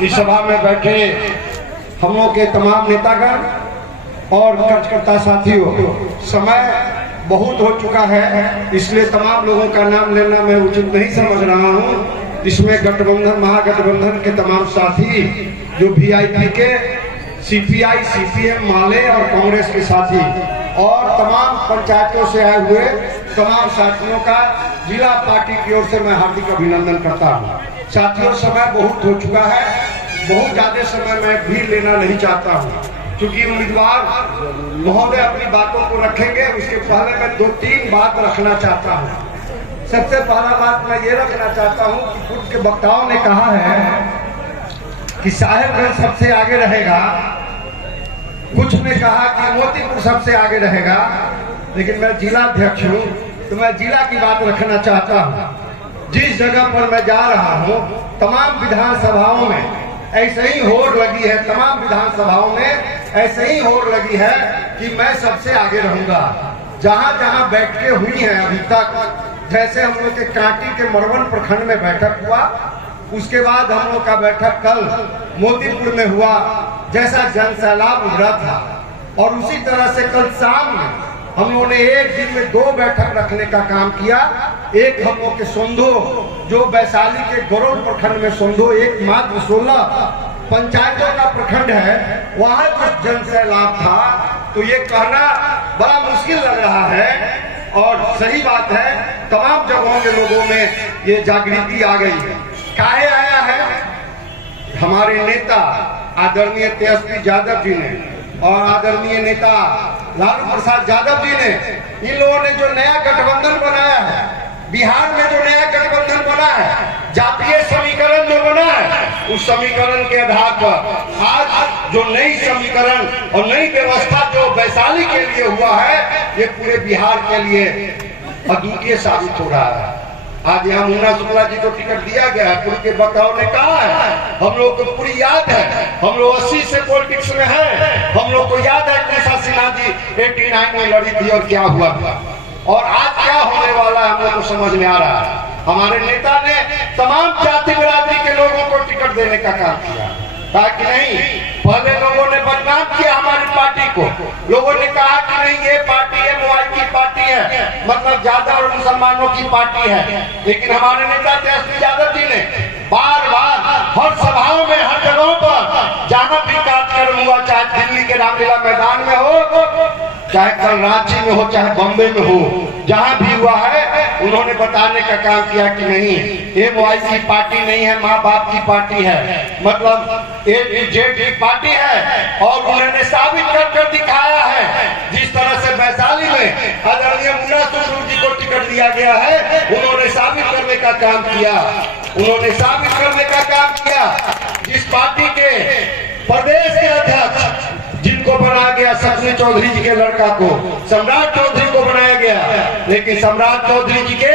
इस सभा में बैठे हम लोग के तमाम नेतागण और कार्यकर्ता साथियों, समय बहुत हो चुका है, इसलिए तमाम लोगों का नाम लेना मैं उचित नहीं समझ रहा हूं। इसमें गठबंधन, महागठबंधन के तमाम साथी, जो वीआईपी के सीपीआई, सीपीएम, माले और कांग्रेस के साथी और तमाम पंचायतों से आए हुए तमाम साथियों का जिला पार्टी की ओर से मैं हार्दिक अभिनंदन करता हूं। साथियों, समय बहुत हो चुका है, बहुत ज्यादा समय मैं भी लेना नहीं चाहता हूं, क्योंकि उम्मीदवार महोदय अपनी बातों को रखेंगे। उसके पहले मैं 2-3 बात रखना चाहता हूं। सबसे पहला बात मैं ये रखना चाहता हूं कि कुछ के वक्ताओं ने कहा है कि साहेबगंज सबसे आगे रहेगा, कुछ ने कहा कि मोतीपुर सबसे आगे रहेगा, लेकिन मैं जिला अध्यक्ष हूं तो मैं जिला की बात रखना चाहता हूं। जिस जगह पर मैं जा रहा हूं, तमाम विधानसभाओं में ऐसे ही होड़ लगी है, तमाम विधानसभाओं में ऐसे ही होड़ लगी है कि मैं सबसे आगे रहूंगा। जहां जहां बैठकें हुई हैं अभी तक, जैसे हम लोग के कांटी के मरवन प्रखंड में बैठक हुआ, उसके बाद हम लोग का बैठक कल मोतीपुर में हुआ, जैसा जन सैलाब उभरा था, और उसी तरह से कल शाम में हम लोगों ने एक दिन में 2 बैठक रखने का काम किया। एक हम लोग के सोंधो, जो वैशाली के गौरव प्रखंड में सोंधो एक मात्र 16 पंचायतों का प्रखंड है, वहां कुछ जन सैलाब था, तो ये कहना बड़ा मुश्किल लग रहा है। और सही बात है, तमाम जगहों के लोगों में ये जागृति आ गई है। काहे आया है? हमारे नेता आदरणीय तेजस्वी यादव जी ने और आदरणीय नेता लालू प्रसाद यादव जी ने, इन लोगों ने जो नया गठबंधन बनाया है, बिहार में जो नया गठबंधन बना है, जातीय समीकरण जो बना है, उस समीकरण के आधार पर आज जो नई समीकरण और नई व्यवस्था जो वैशाली के लिए हुआ है, ये पूरे बिहार के लिए अद्वितीय साबित हो रहा है। आज यहाँ मुन्ना शुक्ला जी को टिकट दिया गया है, पूर्व के वक्ताओं ने कहा है, हम लोग को पूरी याद है, हम लोग 80 से पॉलिटिक्स में है, हम लोग को याद है कैसा सिन्हा जी 89 में लड़ी थी और क्या हुआ था, और आज क्या होने वाला है हम लोग को समझ में आ रहा है। हमारे नेता ने तमाम जाति बिरादरी के लोगों को टिकट देने का काम किया, ताकि नहीं, पहले लोगों ने बदनाम किया हमारी पार्टी को, लोगों ने कहा कि नहीं ये पार्टी है, मोबाइल की पार्टी है, मतलब ज्यादा और मुसलमानों की पार्टी है। लेकिन हमारे नेता तेजस्वी यादव जी ने बार बार हर सभाओं में, हर जगहों पर जहां भी कार्यक्रम हुआ, चाहे दिल्ली के रामलीला मैदान में हो, चाहे कल रांची में हो, चाहे बॉम्बे में हो, जहां भी हुआ है, उन्होंने बताने का काम किया कि नहीं, ये मोबाइल की पार्टी नहीं है, माँ बाप की पार्टी है, मतलब जेड की पार्टी है। और उन्होंने साबित कर दिखाया है, जिस तरह से वैशाली में आदरणीय मुन्ना शुक्ला जी को टिकट दिया गया है, उन्होंने साबित करने का काम किया, उन्होंने साबित करने का काम किया। जिस पार्टी के प्रदेश के अध्यक्ष जिनको बनाया गया, सपने चौधरी जी के लड़का को, सम्राट चौधरी को बनाया गया, लेकिन सम्राट चौधरी जी के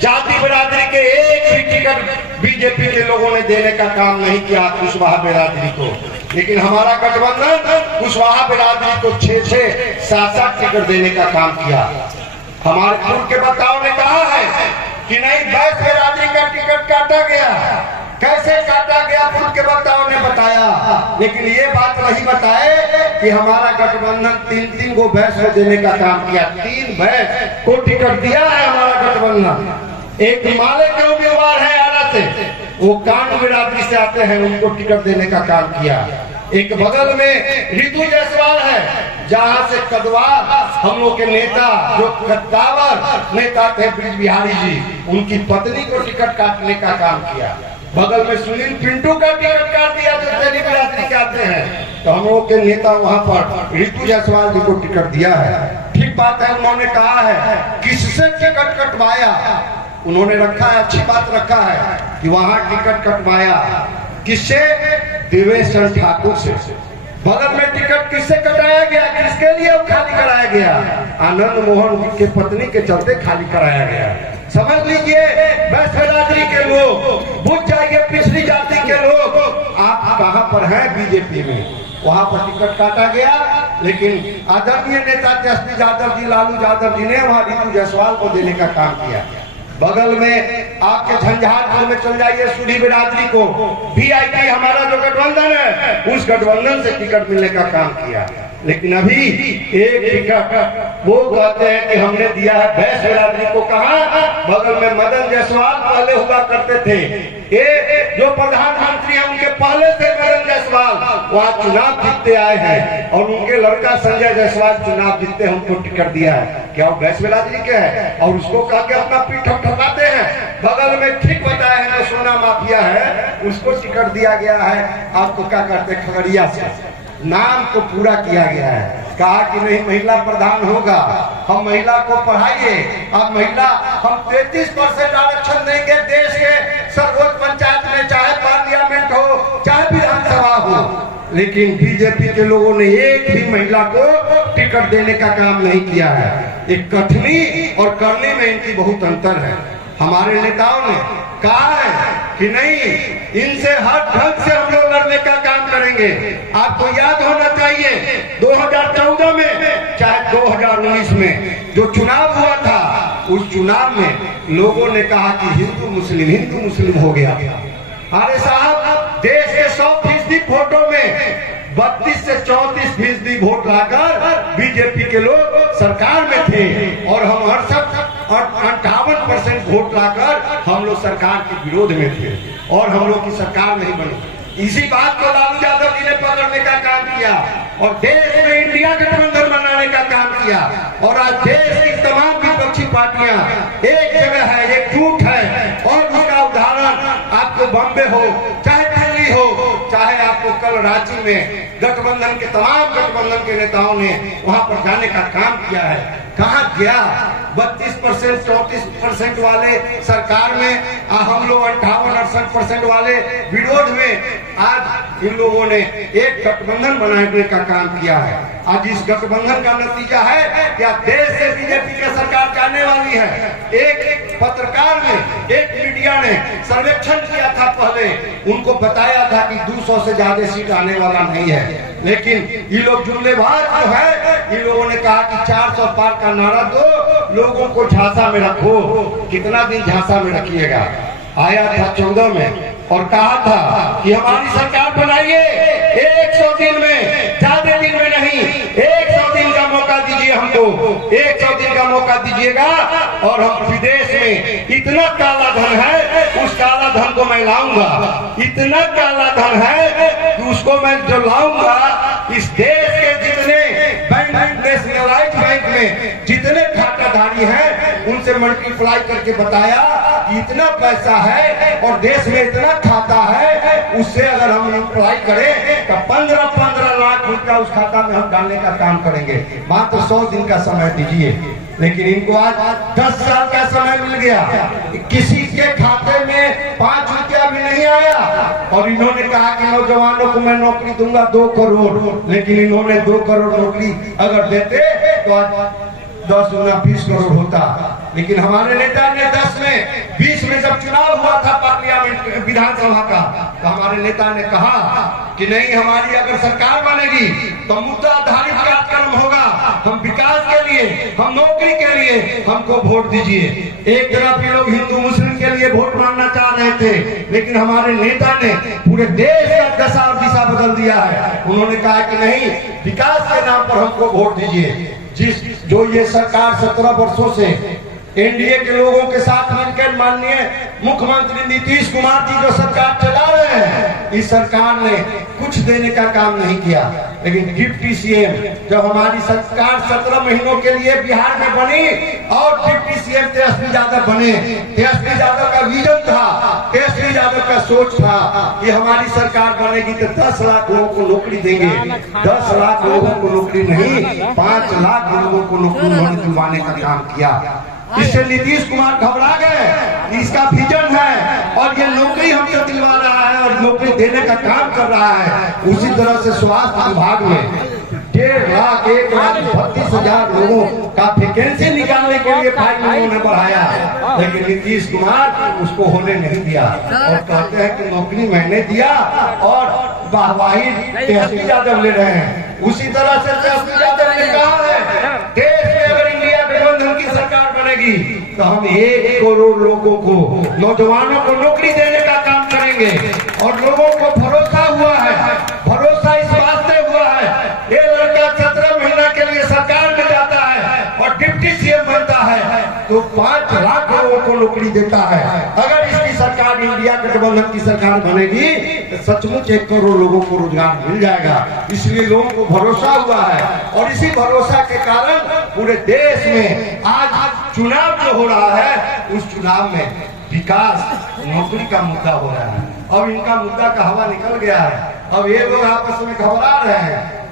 जाति बिरादरी के एक भी टिकट बीजेपी के लोगों ने देने का काम नहीं किया कुशवाहा बिरादरी को। लेकिन हमारा गठबंधन कुशवाहा बिरादरी को 6-6, 7-7 टिकट देने का काम किया। हमारे पूर्व के वक्ताओं ने कहा है कि नहीं, बैस बिरादरी का टिकट काटा गया, कैसे काटा गया पूर्व के वक्ताओं ने बताया, लेकिन ये बात नहीं बताए कि हमारा गठबंधन 3-3 को भैंस को देने का काम किया। 3 भैंस को टिकट दिया है हमारा गठबंधन। एक माले के उम्मीदवार है आरा से, वो कांड बिरादरी से आते हैं, उनको टिकट देने का काम किया। एक बगल में रितु जायसवाल है, जहां से कदवार हम लोग के नेता, जो कद्दावर नेता थे ब्रिज बिहारी जी, उनकी पत्नी को टिकट काटने का काम किया। बगल में सुनील पिंटू का टिकट काट दिया, जो तेली बिरादरी के आते हैं, तो हम लोग के नेता वहां पर रितु जायसवाल जी को टिकट दिया है। ठीक बात है, उन्होंने कहा है किससे टिकट कटवाया, उन्होंने रखा है, अच्छी बात रखा है कि वहां टिकट कटवाया किससे, देवेश चंद्र ठाकुर से। बगल में टिकट किससे कटाया गया, किसके लिए खाली कराया गया, आनंद मोहन की पत्नी के चलते खाली कराया गया। समझ लीजिए, बैस बिरादरी के लोग, बुझ जाइए पिछड़ी जाति के लोग, आप कहां पर हैं बीजेपी में, वहां पर टिकट काटा गया। लेकिन आदरणीय नेता तेजस्वी यादव जी, लालू यादव जी ने वहां रितु जायसवाल को देने का काम किया। बगल में आपके झंझारपुर में चल जाइए, सुधी बिरादरी को वीआईपी हमारा जो गठबंधन है उस गठबंधन से टिकट मिलने का काम किया। लेकिन अभी एक टिकट वो कहते हैं कि हमने दिया है बैस बिरादरी को। कहा? बगल में मदन जायसवाल पहले हुआ करते थे, ये जो प्रधानमंत्री है उनके पहले से मदन जायसवाल वहाँ चुनाव जीतते आए हैं और उनके लड़का संजय जायसवाल चुनाव जीतते हमको टिकट दिया है। क्या वो बैस बिरादरी के है? और उसको कह के अपना पीठ ठपठपाते हैं। बगल में ठीक बताया है जो सोना माफिया है उसको टिकट दिया गया है। आपको क्या करते खगड़िया से नाम को पूरा किया गया है। कहा कि नहीं महिला प्रधान होगा, हम महिला को पढ़ाइए। अब महिला हम 33% आरक्षण देंगे देश के सर्वोच्च पंचायत में, चाहे पार्लियामेंट हो चाहे विधानसभा हो। लेकिन बीजेपी के लोगों ने एक भी महिला को टिकट देने का काम नहीं किया है। एक कथनी और करने में इनकी बहुत अंतर है। हमारे नेताओं ने कहा है कि नहीं इनसे हर ढंग से हम लोग लड़ने का काम करेंगे। आपको याद होना चाहिए 2014 में चाहे 2019 में जो चुनाव हुआ था उस चुनाव में लोगों ने कहा कि हिंदू मुस्लिम हो गया। अरे साहब देश के 100% वोटों में 32 से 34% वोट लाकर बीजेपी के लोग सरकार में थे और हम 58% वोट लाकर हम लोग सरकार के विरोध में थे और हम लोग की सरकार नहीं बनी। इसी बात को लालू यादव जी ने पकड़ने का काम किया और देश में इंडिया गठबंधन बनाने का काम किया। और आज देश की तमाम विपक्षी पार्टियां एक जगह है, एकजुट है। और उसका उदाहरण आपको बॉम्बे हो चाहे दिल्ली हो चाहे आपको कल रांची में गठबंधन के नेताओं ने वहां पर जाने का काम किया है। कहा गया 32% 34% वाले सरकार में, हम लोग 58-68% वाले विरोध में। आज इन लोगों ने एक गठबंधन बनाने का काम किया है। आज इस गठबंधन का नतीजा है कि आज देश से बीजेपी की सरकार जाने वाली है। एक पत्रकार ने, एक मीडिया ने सर्वेक्षण किया था पहले, उनको बताया था कि 200 से ज्यादा सीट आने वाला नहीं है। लेकिन ये लोग जुमलेबाज जो है, ये लोगों ने कहा कि 400 पार का नारा दो, लोगों को झांसा में रखो। कितना दिन झांसा में रखिएगा? आया था 14 में और कहा था कि हमारी सरकार बनाइए 100 दिन में, ज्यादा दिन में नहीं, 100 दिन का मौका दीजिए हमको, 100 दिन का मौका दीजिएगा और हम विदेश में इतना काला धन है उस काला धन को मैं लाऊंगा। इतना काला धन है कि उसको मैं जो लाऊंगा इस देश के जितने बैंक, नेशनलाइज्ड बैंक में जितने खाताधारी हैं उनसे मल्टीप्लाई करके बताया कि इतना पैसा है और देश में इतना खाता है, उससे अगर हम मल्टीप्लाई करें तो 15 लाख रुपया उस खाता में हम डालने का काम करेंगे। मात्र 100 दिन का समय दीजिए। लेकिन इनको आज 10 साल का समय मिल गया, किसी के खाते में 5 रुपया भी नहीं आया। और इन्होंने कहा कि नौजवानों को मैं नौकरी दूंगा 2 करोड़, लेकिन इन्होंने 2 करोड़ नौकरी अगर देते तो आज 10 गुना 20 करोड़ होता। लेकिन हमारे नेता ने 10 में 20 में जब चुनाव हुआ था पार्लियामेंट विधानसभा का, तो हमारे नेता ने कहा कि नहीं हमारी अगर सरकार बनेगी तो मुद्दा आधारित कार्यक्रम होगा, हम विकास के लिए, हम नौकरी के लिए हमको वोट दीजिए। एक तरफ ये लोग हिंदू मुस्लिम के लिए वोट मांगना चाह रहे थे, लेकिन हमारे नेता ने पूरे देश का दशा और दिशा बदल दिया है। उन्होंने कहा कि नहीं विकास के नाम पर हमको वोट दीजिए। जो ये सरकार 17 वर्षों से एनडीए के लोगों के साथ मिलकर माननीय मुख्यमंत्री नीतीश कुमार जी जो सरकार चला रहे हैं, इस सरकार ने कुछ देने का काम नहीं किया। लेकिन डिप्टी सीएम जब हमारी सरकार 17 महीनों के लिए बिहार में बनी और डिप्टी सीएम तेजस्वी यादव बने, तेजस्वी यादव का विजन था, तेजस्वी यादव का सोच था कि हमारी सरकार बनेगी तो 10 लाख लोगों को नौकरी देंगे। 10 लाख लोगों को नौकरी नहीं, 5 लाख लोगों को नौकरी दिलवाने का काम किया। इससे नीतीश कुमार घबरा गए, इसका विजन है और ये नौकरी हमसे दिलवा रहा है और नौकरी देने का काम कर रहा है। उसी तरह से स्वास्थ्य विभाग में 1,32,000 लोगों का वैकेंसी निकालने के लिए फाइल उन्होंने बढ़ाया, लेकिन नीतीश कुमार उसको होने नहीं दिया और कहते हैं कि नौकरी मैंने दिया और वाहवाही तेजस्वी यादव ले रहे हैं। उसी तरह से तेजस्वी यादव ने कहा है देश में अगर इंडिया गठबंधन की सरकार बनेगी बनेगी तो हम 1 करोड़ लोगों को, नौजवानों को नौकरी देने का काम करेंगे। और लोगों को भरोसा हुआ है, भरोसा इस वास्ते हुआ है, ये लड़का 17 महीना के लिए सरकार में जाता है और डिप्टी सीएम बनता है तो 5 लाख लोगों को नौकरी देता है। अगर इसकी सरकार इंडिया गठबंधन की सरकार बनेगी तो सचमुच 1 करोड़ लोगों को रोजगार मिल जाएगा। इसलिए लोगों को भरोसा हुआ है और इसी भरोसा के कारण पूरे देश में आज चुनाव जो हो रहा है उस चुनाव में विकास, नौकरी का मुद्दा हो रहा है। अब इनका मुद्दा का हवा निकल गया है। अब ये लोग आपस में घबरा रहे हैं।